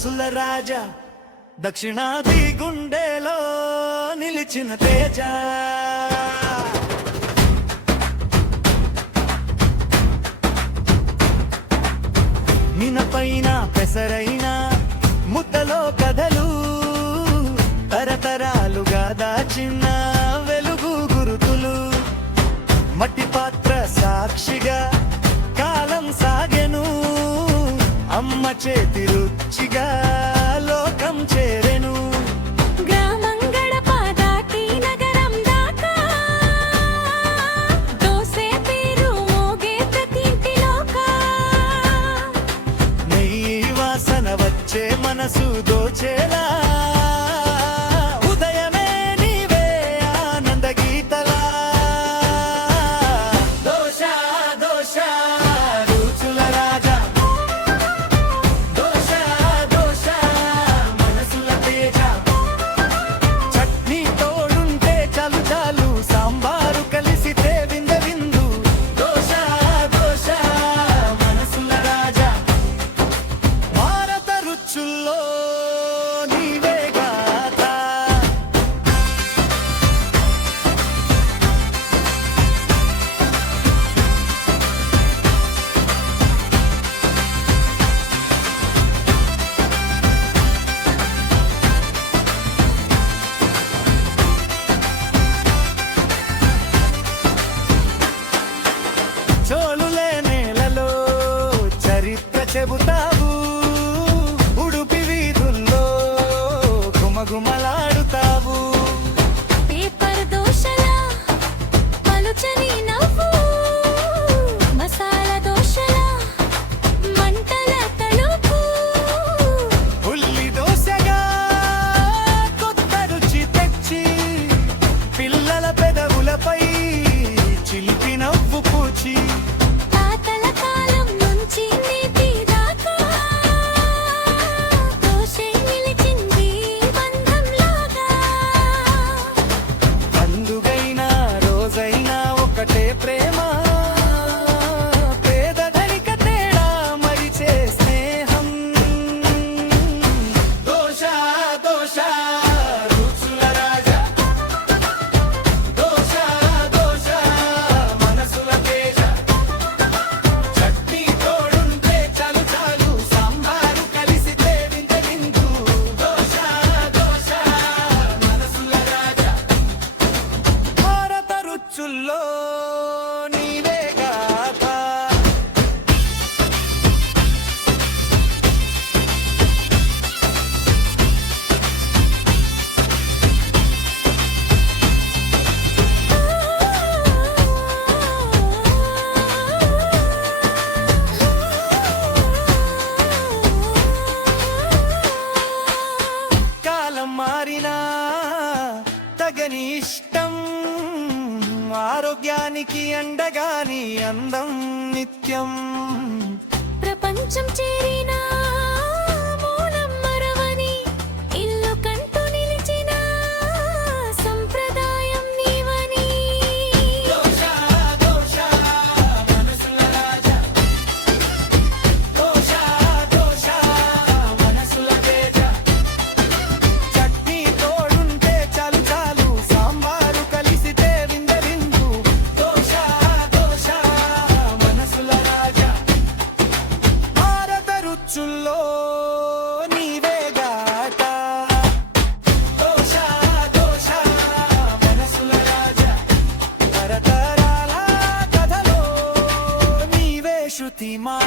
మనసుల రాజా దక్షిణాది గుండెలో నిలిచిన తేజ మినపైన పెసరైన ముద్దలో కథలు తరతరాలుగా దాచిన వెలుగు గురుతులు మట్టి పాత్ర సాక్షిగా కాలం సాగెను అమ్మ చేతి రుచిగా లోకం చేరెను గ్రామం గడప దాటి నగరం దాకా దోసే పేరు మోగే ప్రతి ఇంటిలోకా నెయ్యి వాసన వచ్చే మనసు దోచేలా ఉదయమే నీవే ఆనంద గీతలా దోశ దోశ రుచుల రాజా దోశ దోశ మనసుల తేజ చట్నీ తోడుంటే చాలు చాలు సాంబారు కలిసితే వింద విందు దోశ దోశ మనసుల రాజా భారత రుచుల్లో నీవే గాథ చోళులే నేలలో చరిత్ర చెబుతావు ఉడుపి వీధుల్లో గుమగుమలాడుతావు పేపర్ దోశలా పలుచని నవ్వు మసాలా దోశలా మంటల తలుపు ఉల్లి దోశగా కొత్త రుచి తెచ్చి పిల్లల పెదవులపై చిలిపి నవ్వు పూచి తాతల కాలం నుంచి నేటి దాకా దోశే నిలిచింది బంధంలాగా పండుగైనా రోజైనా ఒకటే ప్రేమ పేద ధనిక తేడా మరిచే స్నేహం దోశ దోశ రుచుల రాజా దోశ దోశ మనసుల తేజ చట్నీ తోడుంటే చాలు చాలు సాంబారు కలిసితే వింత విందు దోశ దోశ మనసుల రాజా భారత రుచుల్లో నీవే గాథ కాలం మారినా తగని ఇష్టం ఆరోగ్యానికి అండగాని అందం నిత్యం ప్రపంచం చేరినా మూలం మరవని ఇల్లు కంటూ నిలిచిన సంప్రదాయం నీవని దోశ దోశ మనసుల రాజా దోశ దోశ మనసుల తేజ చట్నీ తోడుంటే చాలు చాలు సాంబారు కలిసితే వింద విందు దోశ దోశ మనసుల రాజా భారత రుచుల్లో నీవే గాథ దోశ దోశ మనసుల రాజా తరతరాల కథలో నీవే శృతిమా